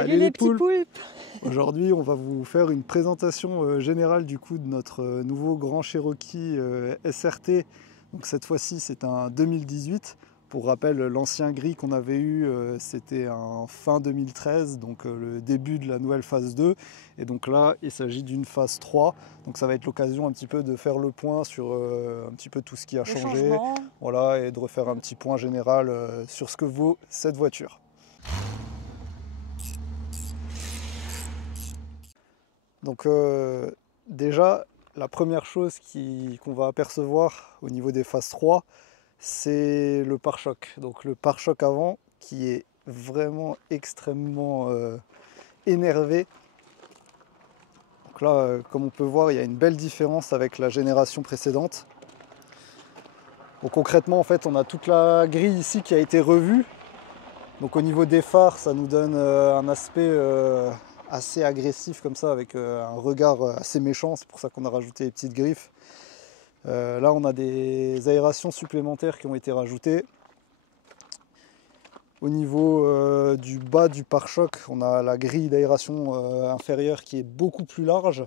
Salut les petits poulpes. Aujourd'hui, on va vous faire une présentation générale du coup de notre nouveau Grand Cherokee SRT. Donc cette fois-ci, c'est un 2018. Pour rappel, l'ancien gris qu'on avait eu, c'était en fin 2013, donc le début de la nouvelle phase 2. Et donc là, il s'agit d'une phase 3. Donc ça va être l'occasion un petit peu de faire le point sur un petit peu tout ce qui a changé. Voilà, et de refaire un petit point général sur ce que vaut cette voiture. Donc déjà, la première chose qu'on va apercevoir au niveau des phases 3, c'est le pare-choc. Donc le pare-choc avant qui est vraiment extrêmement énervé. Donc là, comme on peut voir, il y a une belle différence avec la génération précédente. Donc concrètement, en fait, on a toute la grille ici qui a été revue. Donc au niveau des phares, ça nous donne un aspect assez agressif comme ça, avec un regard assez méchant. C'est pour ça qu'on a rajouté les petites griffes. Là, on a des aérations supplémentaires qui ont été rajoutées. Au niveau du bas du pare-choc, on a la grille d'aération inférieure qui est beaucoup plus large.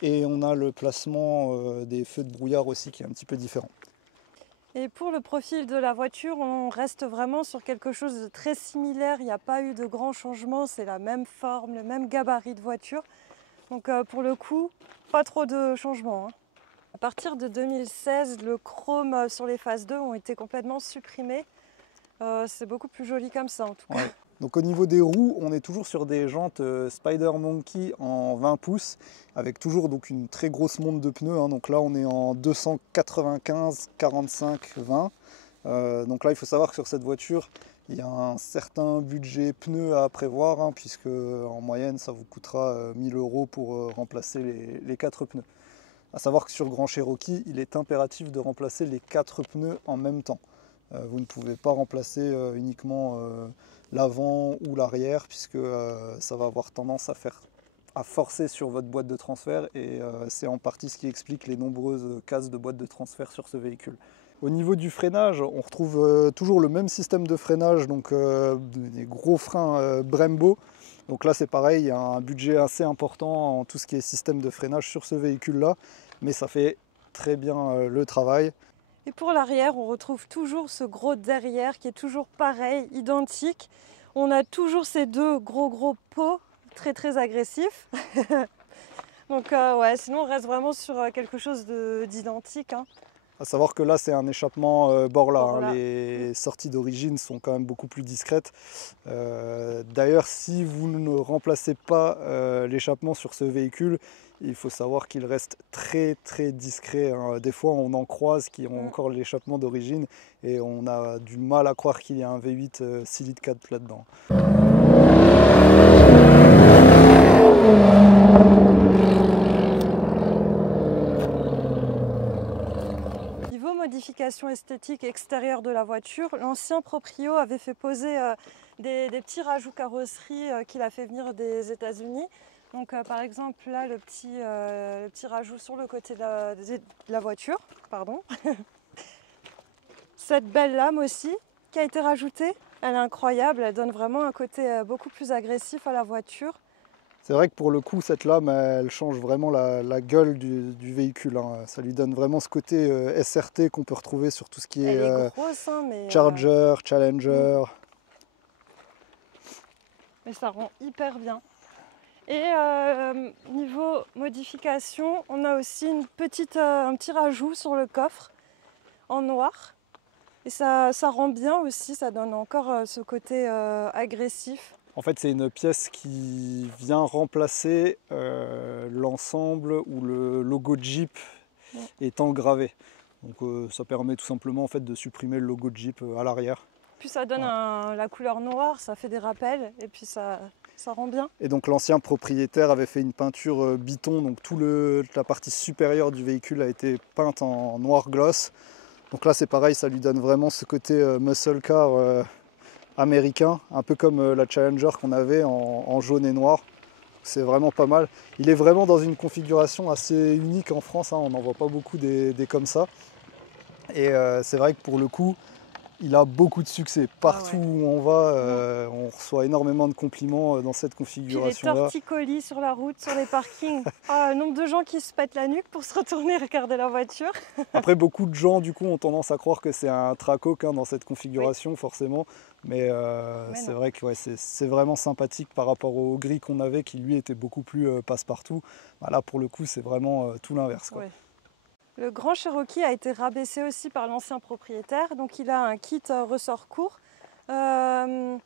Et on a le placement des feux de brouillard aussi qui est un petit peu différent. Et pour le profil de la voiture, on reste vraiment sur quelque chose de très similaire. Il n'y a pas eu de grands changements, c'est la même forme, le même gabarit de voiture. Donc pour le coup, pas trop de changements. À partir de 2016, le chrome sur les phases 2 ont été complètement supprimés. C'est beaucoup plus joli comme ça en tout cas. Ouais. Donc au niveau des roues, on est toujours sur des jantes Spider Monkey en 20 pouces, avec toujours donc une très grosse monte de pneus. Donc là, on est en 295, 45, 20. Donc là, il faut savoir que sur cette voiture, il y a un certain budget pneus à prévoir, puisque en moyenne, ça vous coûtera 1000 € pour remplacer les 4 pneus. À savoir que sur Grand Cherokee, il est impératif de remplacer les 4 pneus en même temps. Vous ne pouvez pas remplacer uniquement l'avant ou l'arrière, puisque ça va avoir tendance à forcer sur votre boîte de transfert, et c'est en partie ce qui explique les nombreuses casses de boîte de transfert sur ce véhicule. Au niveau du freinage, on retrouve toujours le même système de freinage, donc des gros freins Brembo. Donc là c'est pareil, il y a un budget assez important en tout ce qui est système de freinage sur ce véhicule-là, mais ça fait très bien le travail. Et pour l'arrière, on retrouve toujours ce gros derrière qui est toujours pareil, identique. On a toujours ces deux gros pots très agressifs. Donc ouais, sinon on reste vraiment sur quelque chose d'identique. À savoir que là c'est un échappement Borla. Les sorties d'origine sont quand même beaucoup plus discrètes. D'ailleurs, si vous ne remplacez pas l'échappement sur ce véhicule, il faut savoir qu'il reste très discret. Des fois on en croise qui ont encore l'échappement d'origine et on a du mal à croire qu'il y a un V8 6 litres 4 là-dedans. Modification esthétique extérieure de la voiture, l'ancien proprio avait fait poser des petits rajouts carrosserie qu'il a fait venir des États-Unis. Donc par exemple là le petit rajout sur le côté de la voiture, pardon. Cette belle lame aussi qui a été rajoutée, elle est incroyable, elle donne vraiment un côté beaucoup plus agressif à la voiture. C'est vrai que pour le coup, cette lame, elle change vraiment la gueule du véhicule. Ça lui donne vraiment ce côté SRT qu'on peut retrouver sur tout ce qui est grosse, mais Charger, Challenger. Mais ça rend hyper bien. Et niveau modification, on a aussi un petit rajout sur le coffre en noir. Et ça rend bien aussi, ça donne encore ce côté agressif. En fait, c'est une pièce qui vient remplacer l'ensemble où le logo Jeep étant gravé. Donc ça permet tout simplement en fait, de supprimer le logo Jeep à l'arrière. Puis ça donne la couleur noire, ça fait des rappels et puis ça rend bien. Et donc l'ancien propriétaire avait fait une peinture biton, donc toute la partie supérieure du véhicule a été peinte en noir gloss. Donc là c'est pareil, ça lui donne vraiment ce côté muscle car américain, un peu comme la Challenger qu'on avait en jaune et noir. C'est vraiment pas mal. Il est vraiment dans une configuration assez unique en France, on n'en voit pas beaucoup des comme ça. Et c'est vrai que pour le coup, il a beaucoup de succès. Partout Ah ouais. où on va, on reçoit énormément de compliments dans cette Puis les configuration-là. torticolis sur la route, sur les parkings. Ah, le nombre de gens qui se pètent la nuque pour se retourner et regarder leur voiture. Après, beaucoup de gens, du coup, ont tendance à croire que c'est un Tracoq dans cette configuration, forcément. Mais, Mais c'est non. vrai que ouais, c'est vraiment sympathique par rapport au gris qu'on avait, qui lui était beaucoup plus passe-partout. Bah, là, pour le coup, c'est vraiment tout l'inverse, quoi. Ouais. Le Grand Cherokee a été rabaissé aussi par l'ancien propriétaire, donc il a un kit ressort court, ce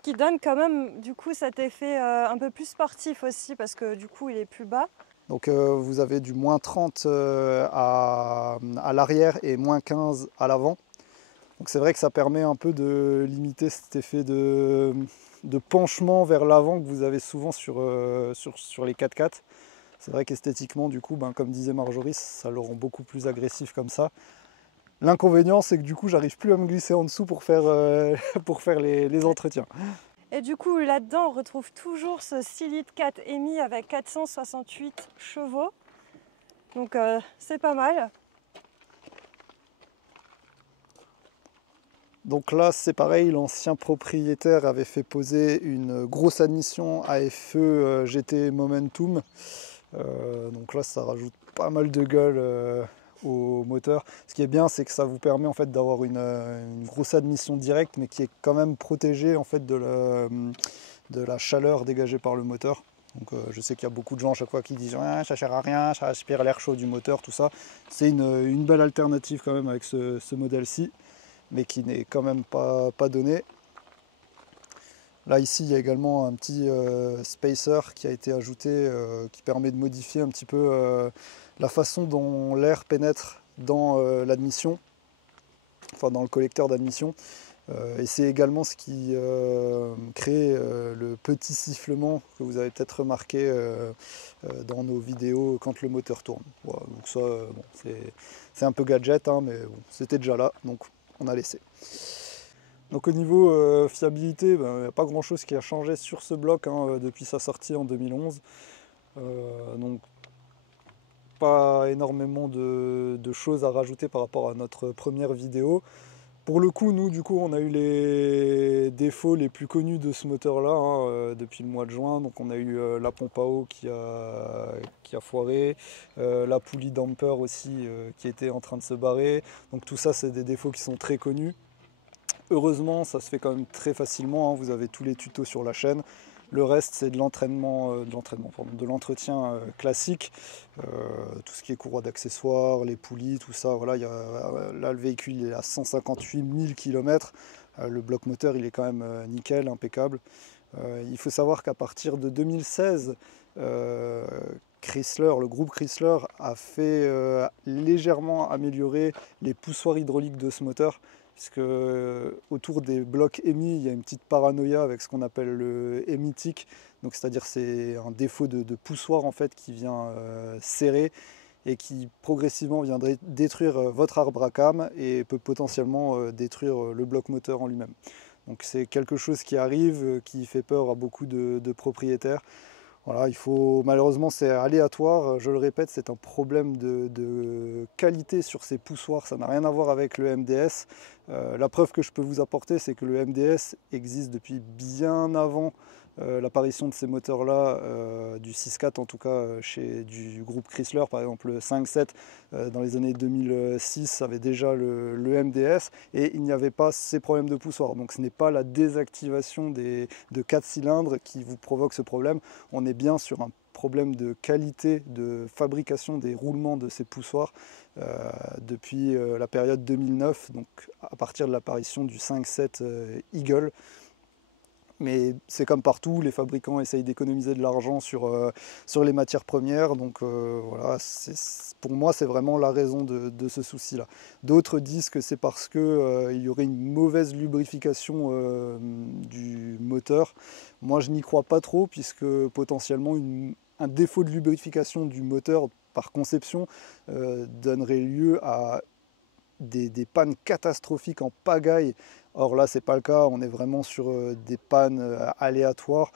qui donne quand même du coup cet effet un peu plus sportif aussi parce que du coup il est plus bas. Donc, vous avez du moins 30 à l'arrière et moins 15 à l'avant. Donc c'est vrai que ça permet un peu de limiter cet effet de penchement vers l'avant que vous avez souvent sur les 4x4. C'est vrai qu'esthétiquement, du coup, ben, comme disait Marjorie, ça le rend beaucoup plus agressif comme ça. L'inconvénient, c'est que du coup, j'arrive plus à me glisser en dessous pour faire, pour faire les entretiens. Et du coup là-dedans on retrouve toujours ce 6 litres 4 EMI avec 468 chevaux. Donc c'est pas mal. Donc là, c'est pareil, l'ancien propriétaire avait fait poser une grosse admission AFE GT Momentum. Donc là, ça rajoute pas mal de gueule au moteur. Ce qui est bien, c'est que ça vous permet en fait d'avoir une grosse admission directe, mais qui est quand même protégée en fait de la chaleur dégagée par le moteur. Donc je sais qu'il y a beaucoup de gens à chaque fois qui disent ah, ça sert à rien, ça aspire l'air chaud du moteur, tout ça. C'est une belle alternative quand même avec ce modèle-ci, mais qui n'est quand même pas donné. Là ici il y a également un petit spacer qui a été ajouté qui permet de modifier un petit peu la façon dont l'air pénètre dans l'admission, enfin dans le collecteur d'admission. Et c'est également ce qui crée le petit sifflement que vous avez peut-être remarqué dans nos vidéos quand le moteur tourne. Voilà, donc ça, bon, c'est un peu gadget, hein, mais bon, c'était déjà là, donc on a laissé. Donc au niveau fiabilité, ben, il n'y a pas grand chose qui a changé sur ce bloc depuis sa sortie en 2011. Donc pas énormément de choses à rajouter par rapport à notre première vidéo. Pour le coup, nous, du coup, on a eu les défauts les plus connus de ce moteur-là depuis le mois de juin. Donc, on a eu la pompe à eau qui a foiré, la poulie damper aussi qui était en train de se barrer. Donc, tout ça, c'est des défauts qui sont très connus. Heureusement, ça se fait quand même très facilement. Vous avez tous les tutos sur la chaîne. Le reste, c'est de l'entretien classique. Tout ce qui est courroie d'accessoires, les poulies, tout ça. Voilà, là, le véhicule est à 158 000 km. Le bloc moteur, il est quand même nickel, impeccable. Il faut savoir qu'à partir de 2016, Chrysler, le groupe Chrysler a fait légèrement améliorer les poussoirs hydrauliques de ce moteur, puisque autour des blocs EMI, il y a une petite paranoïa avec ce qu'on appelle le EMI-tic. Donc c'est-à-dire c'est un défaut de poussoir en fait qui vient serrer et qui progressivement viendrait détruire votre arbre à cames et peut potentiellement détruire le bloc moteur en lui-même. Donc c'est quelque chose qui arrive, qui fait peur à beaucoup de propriétaires. Voilà, malheureusement c'est aléatoire, je le répète, c'est un problème de qualité sur ces poussoirs, ça n'a rien à voir avec le MDS. La preuve que je peux vous apporter, c'est que le MDS existe depuis bien avant l'apparition de ces moteurs-là, du 6.4 en tout cas du groupe Chrysler, par exemple le 5.7 dans les années 2006 avait déjà le MDS et il n'y avait pas ces problèmes de poussoir. Donc ce n'est pas la désactivation de 4 cylindres qui vous provoque ce problème, on est bien sur un problème de qualité de fabrication des roulements de ces poussoirs depuis la période 2009, donc à partir de l'apparition du 5.7 Eagle. Mais c'est comme partout, les fabricants essayent d'économiser de l'argent sur les matières premières. Donc voilà, pour moi, c'est vraiment la raison de ce souci-là. D'autres disent que c'est parce qu'il y aurait une mauvaise lubrification du moteur. Moi, je n'y crois pas trop, puisque potentiellement, un défaut de lubrification du moteur, par conception, donnerait lieu à des pannes catastrophiques en pagaille. Or là, c'est pas le cas, on est vraiment sur des pannes aléatoires.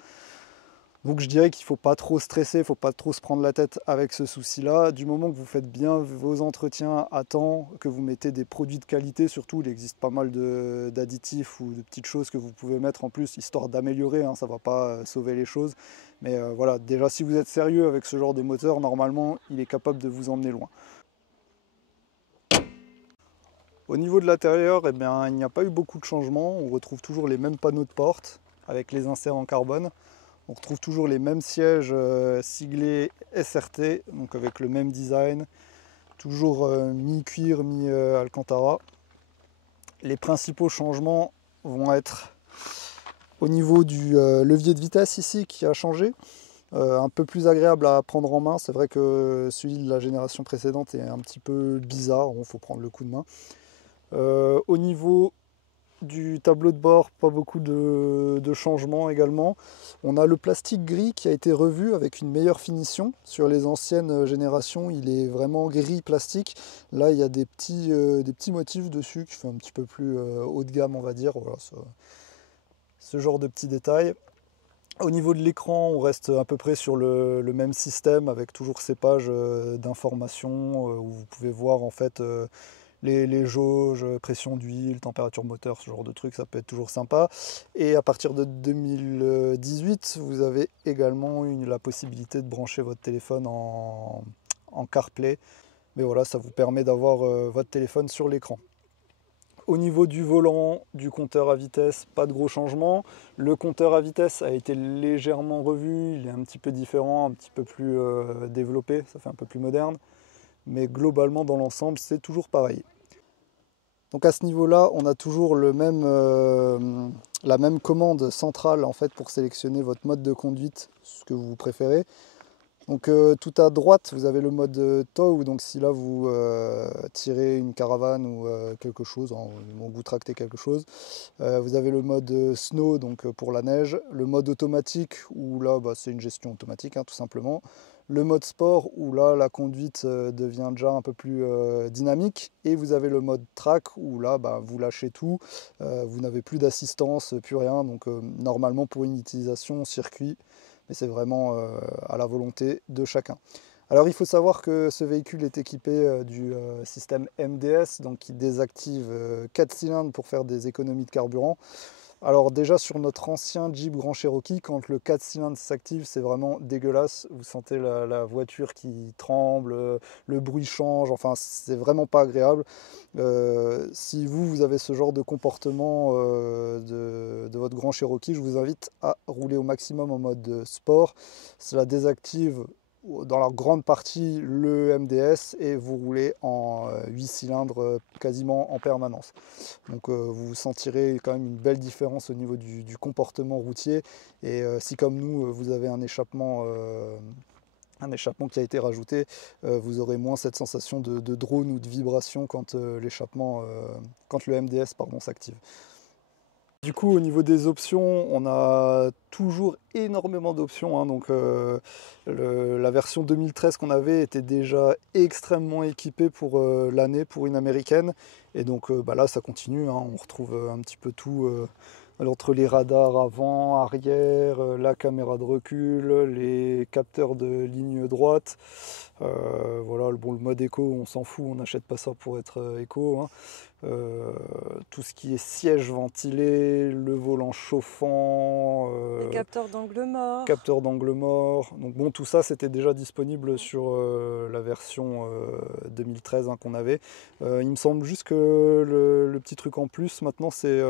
Donc je dirais qu'il ne faut pas trop stresser, il ne faut pas trop se prendre la tête avec ce souci-là. Du moment que vous faites bien vos entretiens à temps, que vous mettez des produits de qualité, surtout il existe pas mal d'additifs ou de petites choses que vous pouvez mettre en plus, histoire d'améliorer, hein, ça ne va pas sauver les choses. Mais voilà, déjà si vous êtes sérieux avec ce genre de moteur, normalement il est capable de vous emmener loin. Au niveau de l'intérieur, eh bien, il n'y a pas eu beaucoup de changements, on retrouve toujours les mêmes panneaux de porte avec les inserts en carbone. On retrouve toujours les mêmes sièges siglés SRT, donc avec le même design, toujours mi-cuir, mi-alcantara. Les principaux changements vont être au niveau du levier de vitesse ici qui a changé, un peu plus agréable à prendre en main. C'est vrai que celui de la génération précédente est un petit peu bizarre, il faut prendre le coup de main. Au niveau du tableau de bord, pas beaucoup de changements également. On a le plastique gris qui a été revu avec une meilleure finition. Sur les anciennes générations, il est vraiment gris plastique. Là, il y a des petits motifs dessus qui font un petit peu plus haut de gamme, on va dire. Voilà, ce genre de petits détails. Au niveau de l'écran, on reste à peu près sur le même système avec toujours ces pages d'informations où vous pouvez voir en fait les jauges, pression d'huile, température moteur, ce genre de trucs, ça peut être toujours sympa. Et à partir de 2018, vous avez également la possibilité de brancher votre téléphone en CarPlay. Mais voilà, ça vous permet d'avoir votre téléphone sur l'écran. Au niveau du volant, du compteur à vitesse, pas de gros changements. Le compteur à vitesse a été légèrement revu, il est un petit peu différent, un petit peu plus développé, ça fait un peu plus moderne. Mais globalement, dans l'ensemble, c'est toujours pareil. Donc à ce niveau-là, on a toujours la même commande centrale en fait pour sélectionner votre mode de conduite, ce que vous préférez. Donc tout à droite, vous avez le mode tow, donc si là vous tirez une caravane ou quelque chose, donc vous tractez quelque chose. Vous avez le mode snow, donc pour la neige, le mode automatique où là c'est une gestion automatique tout simplement. Le mode sport où là la conduite devient déjà un peu plus dynamique, et vous avez le mode track où là vous lâchez tout, vous n'avez plus d'assistance, plus rien, donc normalement pour une utilisation circuit, mais c'est vraiment à la volonté de chacun. Alors il faut savoir que ce véhicule est équipé du système MDS, donc qui désactive 4 cylindres pour faire des économies de carburant. Alors déjà sur notre ancien Jeep Grand Cherokee, quand le 4 cylindres s'active, c'est vraiment dégueulasse. Vous sentez la voiture qui tremble, le bruit change, enfin c'est vraiment pas agréable. Si vous avez ce genre de comportement de votre Grand Cherokee, je vous invite à rouler au maximum en mode sport. Cela désactive dans la grande partie le MDS et vous roulez en 8 cylindres quasiment en permanence. Donc vous sentirez quand même une belle différence au niveau du comportement routier. Et si comme nous, vous avez un échappement qui a été rajouté, vous aurez moins cette sensation de drone ou de vibration quand quand le MDS s'active. Du coup, au niveau des options, on a toujours énormément d'options. Donc, la version 2013 qu'on avait était déjà extrêmement équipée pour l'année, pour une américaine. Et donc là, ça continue. On retrouve un petit peu tout entre les radars avant, arrière, la caméra de recul, les capteurs de ligne droite. Voilà, le mode éco, on s'en fout, on n'achète pas ça pour être éco. Tout ce qui est siège ventilé, le volant chauffant, les capteurs d'angle mort. capteur d'angle mort. Donc bon, tout ça c'était déjà disponible sur la version 2013 qu'on avait. Il me semble juste que le petit truc en plus maintenant c'est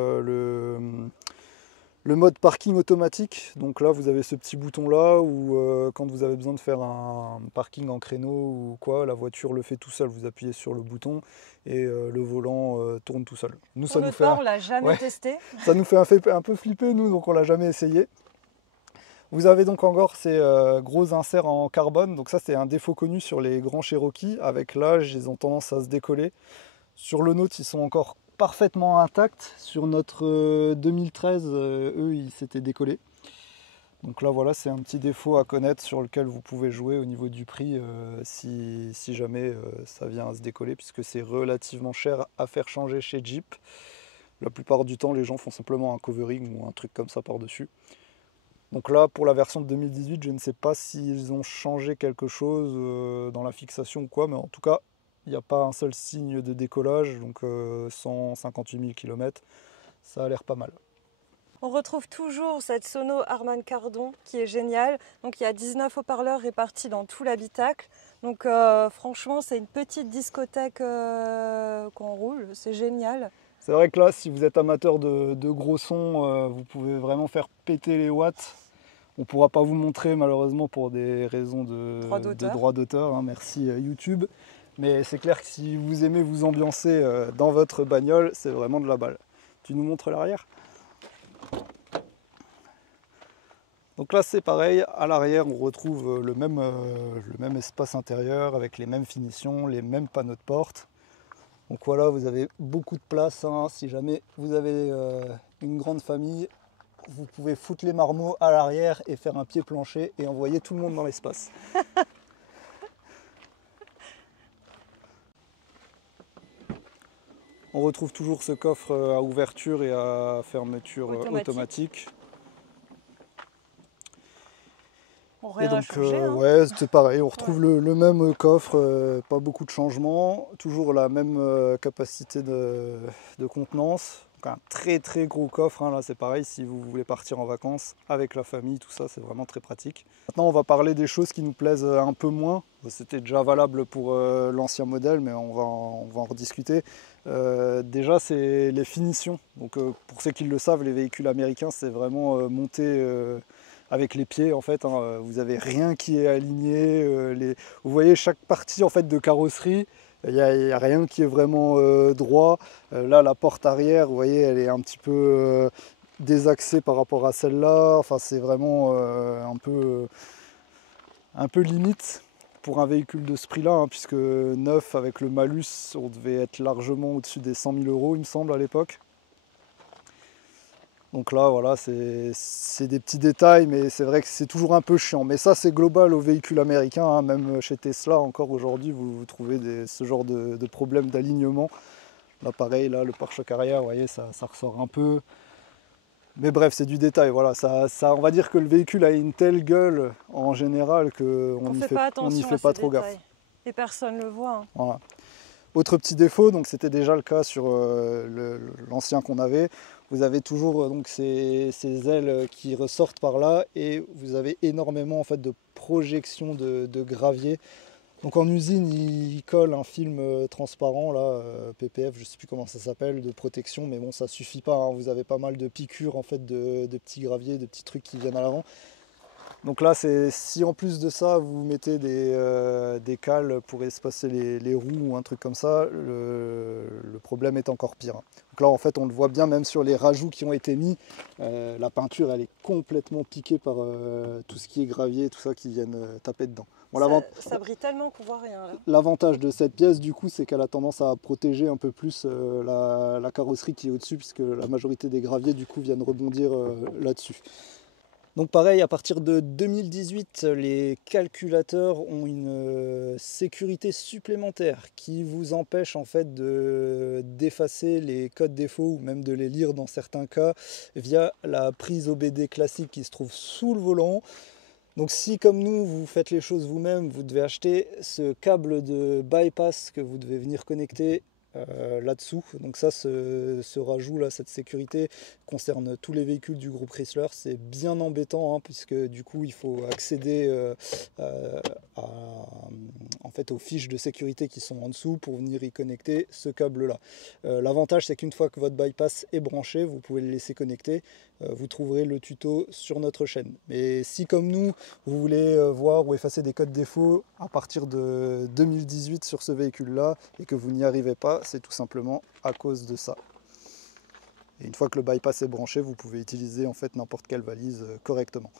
le mode parking automatique. Donc là vous avez ce petit bouton là où quand vous avez besoin de faire un parking en créneau ou quoi, la voiture le fait tout seul. Vous appuyez sur le bouton et le volant tourne tout seul. Nous, Pour notre part, on l'a jamais testé. Ça nous fait un peu flipper nous, donc on l'a jamais essayé. Vous avez donc encore ces gros inserts en carbone. Donc ça c'est un défaut connu sur les grands Cherokee. Avec l'âge, ils ont tendance à se décoller. Sur le nôtre, ils sont encore parfaitement intacts. Sur notre 2013, eux, ils s'étaient décollés. Donc là, voilà, c'est un petit défaut à connaître sur lequel vous pouvez jouer au niveau du prix si jamais ça vient à se décoller, puisque c'est relativement cher à faire changer chez Jeep. La plupart du temps, les gens font simplement un covering ou un truc comme ça par-dessus. Donc là, pour la version de 2018, je ne sais pas s'ils ont changé quelque chose dans la fixation ou quoi, mais en tout cas, il n'y a pas un seul signe de décollage, donc 158 000 km, ça a l'air pas mal. On retrouve toujours cette sono Harman Kardon qui est géniale. Donc il y a 19 haut-parleurs répartis dans tout l'habitacle. Donc franchement, c'est une petite discothèque qu'on roule, c'est génial. C'est vrai que là, si vous êtes amateur de gros sons, vous pouvez vraiment faire péter les watts. On ne pourra pas vous montrer malheureusement pour des raisons de droit d'auteur, hein, merci YouTube. Mais c'est clair que si vous aimez vous ambiancer dans votre bagnole, c'est vraiment de la balle. Tu nous montres l'arrière ? Donc là c'est pareil, à l'arrière on retrouve le même espace intérieur avec les mêmes finitions, les mêmes panneaux de porte. Donc voilà, vous avez beaucoup de place, hein. Si jamais vous avez une grande famille, vous pouvez foutre les marmots à l'arrière et faire un pied plancher et envoyer tout le monde dans l'espace. On retrouve toujours ce coffre à ouverture et à fermeture automatique. Et donc, ouais, c'est pareil, on retrouve le même coffre, pas beaucoup de changements, toujours la même capacité de contenance. Donc un très très gros coffre, hein, là c'est pareil, si vous voulez partir en vacances avec la famille, tout ça, c'est vraiment très pratique. Maintenant, on va parler des choses qui nous plaisent un peu moins. C'était déjà valable pour l'ancien modèle, mais on va en rediscuter. Déjà, c'est les finitions. Donc, pour ceux qui le savent, les véhicules américains, c'est vraiment monté avec les pieds en fait, hein. Vous n'avez rien qui est aligné, vous voyez chaque partie en fait de carrosserie, il n'y a rien qui est vraiment droit. Là la porte arrière, vous voyez, elle est un petit peu désaxée par rapport à celle-là, enfin c'est vraiment un peu limite pour un véhicule de ce prix là, hein, puisque neuf avec le malus on devait être largement au-dessus des 100 000 € il me semble à l'époque. Donc là, voilà, c'est des petits détails, mais c'est vrai que c'est toujours un peu chiant. Mais ça, c'est global aux véhicules américains, hein. Même chez Tesla, encore aujourd'hui, vous trouvez ce genre de problème d'alignement. Là, pareil, là, le pare-choc arrière, vous voyez, ça ressort un peu. Mais bref, c'est du détail. Voilà, on va dire que le véhicule a une telle gueule, en général, qu'on n'y fait pas trop gaffe. Et personne ne le voit. Hein. Voilà. Autre petit défaut, donc c'était déjà le cas sur l'ancien qu'on avait. Vous avez toujours donc ces ailes qui ressortent par là et vous avez énormément en fait de projection de gravier. Donc en usine, ils collent un film transparent là, PPF, je ne sais plus comment ça s'appelle, de protection, mais bon, ça suffit pas, hein. Vous avez pas mal de piqûres en fait de petits graviers, de petits trucs qui viennent à l'avant. Donc là, si en plus de ça, vous mettez des cales pour espacer les roues ou un truc comme ça, le problème est encore pire. Donc là, en fait, on le voit bien, même sur les rajouts qui ont été mis, la peinture, elle est complètement piquée par tout ce qui est gravier, tout ça qui viennent taper dedans. Bon, ça brille tellement qu'on voit rien. L'avantage de cette pièce, du coup, c'est qu'elle a tendance à protéger un peu plus la carrosserie qui est au-dessus, puisque la majorité des graviers, du coup, viennent rebondir là-dessus. Donc pareil, à partir de 2018, les calculateurs ont une sécurité supplémentaire qui vous empêche en fait d'effacer les codes défauts ou même de les lire dans certains cas via la prise OBD classique qui se trouve sous le volant. Donc si comme nous, vous faites les choses vous-même, vous devez acheter ce câble de bypass que vous devez venir connecter là-dessous. Donc ça, ce rajout là, cette sécurité concerne tous les véhicules du groupe Chrysler. C'est bien embêtant, hein, puisque du coup il faut accéder en fait aux fiches de sécurité qui sont en dessous pour venir y connecter ce câble là. L'avantage, c'est qu'une fois que votre bypass est branché, vous pouvez le laisser connecter. Vous trouverez le tuto sur notre chaîne. Mais si comme nous, vous voulez voir ou effacer des codes défauts à partir de 2018 sur ce véhicule-là et que vous n'y arrivez pas, c'est tout simplement à cause de ça. Et une fois que le bypass est branché, vous pouvez utiliser en fait n'importe quelle valise correctement.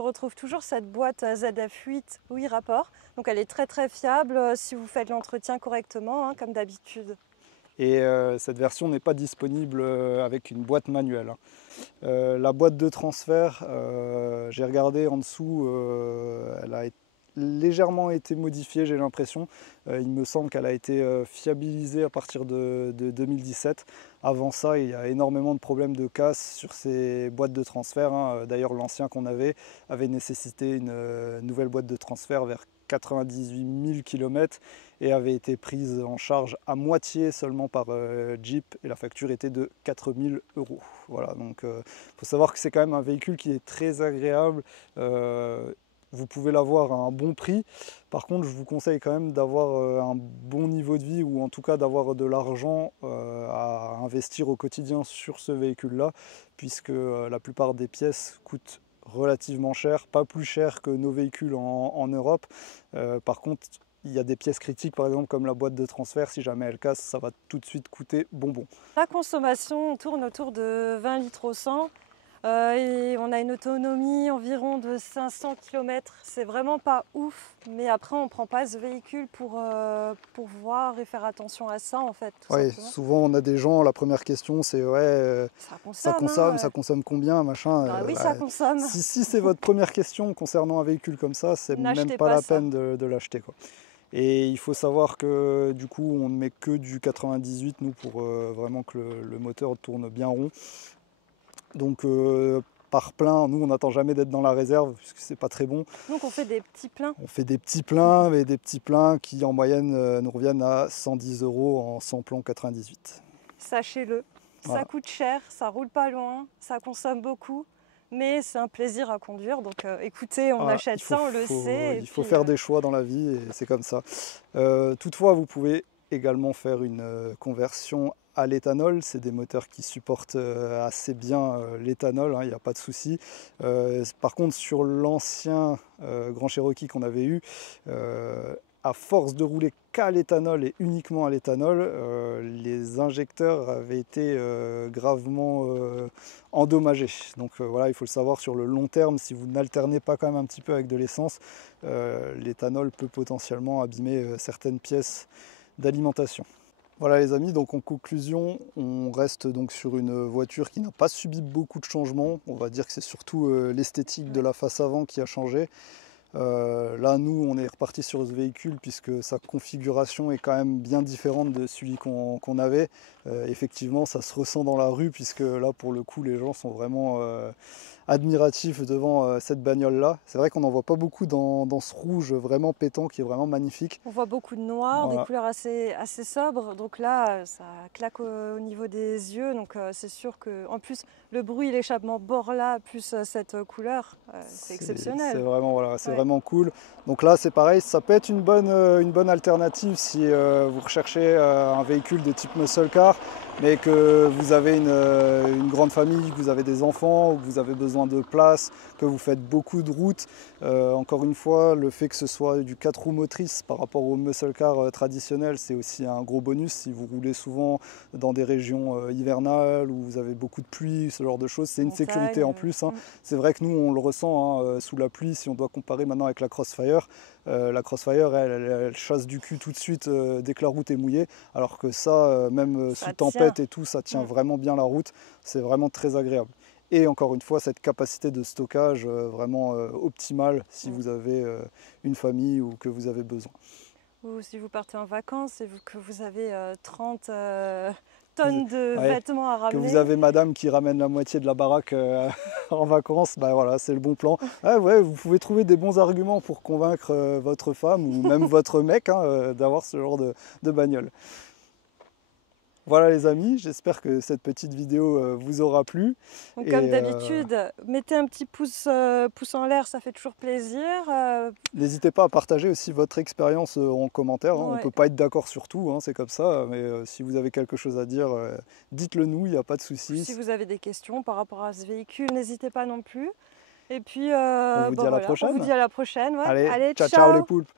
On retrouve toujours cette boîte ZF8 8 rapports. Donc elle est très très fiable si vous faites l'entretien correctement, hein, comme d'habitude. Et cette version n'est pas disponible avec une boîte manuelle, hein. La boîte de transfert, j'ai regardé en dessous, légèrement été modifiée, j'ai l'impression. Il me semble qu'elle a été fiabilisée à partir de 2017. Avant ça, il y a énormément de problèmes de casse sur ces boîtes de transfert, hein. D'ailleurs, l'ancien qu'on avait nécessité une nouvelle boîte de transfert vers 98 000 km et avait été prise en charge à moitié seulement par Jeep et la facture était de 4 000 €. Voilà, donc faut savoir que c'est quand même un véhicule qui est très agréable. Vous pouvez l'avoir à un bon prix. Par contre, je vous conseille quand même d'avoir un bon niveau de vie ou en tout cas d'avoir de l'argent à investir au quotidien sur ce véhicule-là, puisque la plupart des pièces coûtent relativement cher, pas plus cher que nos véhicules en Europe. Par contre, il y a des pièces critiques, par exemple comme la boîte de transfert, si jamais elle casse, ça va tout de suite coûter bonbon. La consommation tourne autour de 20 litres au 100. Et on a une autonomie environ de 500 km. C'est vraiment pas ouf, mais après on ne prend pas ce véhicule pour voir et faire attention à ça en fait. Oui, souvent on a des gens, la première question c'est ouais, ça consomme combien, machin. Bah oui, ça consomme. Si c'est votre première question concernant un véhicule comme ça, c'est même pas la peine de l'acheter, quoi. Et il faut savoir que du coup on ne met que du 98 nous pour vraiment que le moteur tourne bien rond. Donc par plein, nous on n'attend jamais d'être dans la réserve puisque c'est pas très bon. Donc on fait des petits pleins. On fait des petits pleins, mais des petits pleins qui en moyenne nous reviennent à 110 € en 100 plans 98. Sachez-le, voilà. Ça coûte cher, ça roule pas loin, ça consomme beaucoup, mais c'est un plaisir à conduire. Donc écoutez, on achète ça, on le sait. Il faut faire des choix dans la vie et c'est comme ça. Toutefois, vous pouvez également faire une conversion à l'éthanol. C'est des moteurs qui supportent assez bien l'éthanol, il n'y a pas de souci. Par contre, sur l'ancien Grand Cherokee qu'on avait eu, à force de rouler qu'à l'éthanol et uniquement à l'éthanol, les injecteurs avaient été gravement endommagés. Donc voilà, il faut le savoir sur le long terme, si vous n'alternez pas quand même un petit peu avec de l'essence, l'éthanol peut potentiellement abîmer certaines pièces d'alimentation. Voilà les amis, donc en conclusion, on reste donc sur une voiture qui n'a pas subi beaucoup de changements. On va dire que c'est surtout l'esthétique de la face avant qui a changé. Là, nous, on est reparti sur ce véhicule puisque sa configuration est quand même bien différente de celui qu'on avait. Effectivement, ça se ressent dans la rue puisque là, pour le coup, les gens sont vraiment admiratifs devant cette bagnole-là. C'est vrai qu'on n'en voit pas beaucoup dans ce rouge vraiment pétant qui est vraiment magnifique. On voit beaucoup de noir, voilà. Des couleurs assez sobres. Donc là, ça claque au niveau des yeux. Donc c'est sûr que, en plus, le bruit, l'échappement bord là, plus cette couleur, c'est exceptionnel. C'est vraiment, voilà, c'est vraiment cool. Donc là, c'est pareil, ça peut être une bonne alternative si vous recherchez un véhicule de type muscle car, mais que vous avez une grande famille, que vous avez des enfants, que vous avez besoin de place, que vous faites beaucoup de routes. Encore une fois, le fait que ce soit du 4 roues motrices par rapport au muscle car traditionnel, c'est aussi un gros bonus si vous roulez souvent dans des régions hivernales où vous avez beaucoup de pluie, ce genre de choses. C'est une sécurité en plus. C'est vrai que nous, on le ressent sous la pluie, si on doit comparer maintenant avec la Crossfire. La Crossfire, elle chasse du cul tout de suite dès que la route est mouillée, alors que ça, même sous tempête et tout, ça tient vraiment bien la route. C'est vraiment très agréable. Et encore une fois, cette capacité de stockage vraiment optimale si vous avez une famille ou que vous avez besoin. Ou si vous partez en vacances et que vous avez 30 tonnes de vêtements à ramener. Que vous avez madame qui ramène la moitié de la baraque en vacances, ben voilà, c'est le bon plan. Ouais, vous pouvez trouver des bons arguments pour convaincre votre femme ou même votre mec d'avoir ce genre de bagnole. Voilà les amis, j'espère que cette petite vidéo vous aura plu. Donc, comme d'habitude, mettez un petit pouce en l'air, ça fait toujours plaisir. N'hésitez pas à partager aussi votre expérience en commentaire. On ne peut pas être d'accord sur tout, c'est comme ça. Mais si vous avez quelque chose à dire, dites-le nous, il n'y a pas de souci. Si vous avez des questions par rapport à ce véhicule, n'hésitez pas non plus. Et puis, on vous dit à la prochaine. On vous dit à la prochaine. Allez, ciao les poulpes.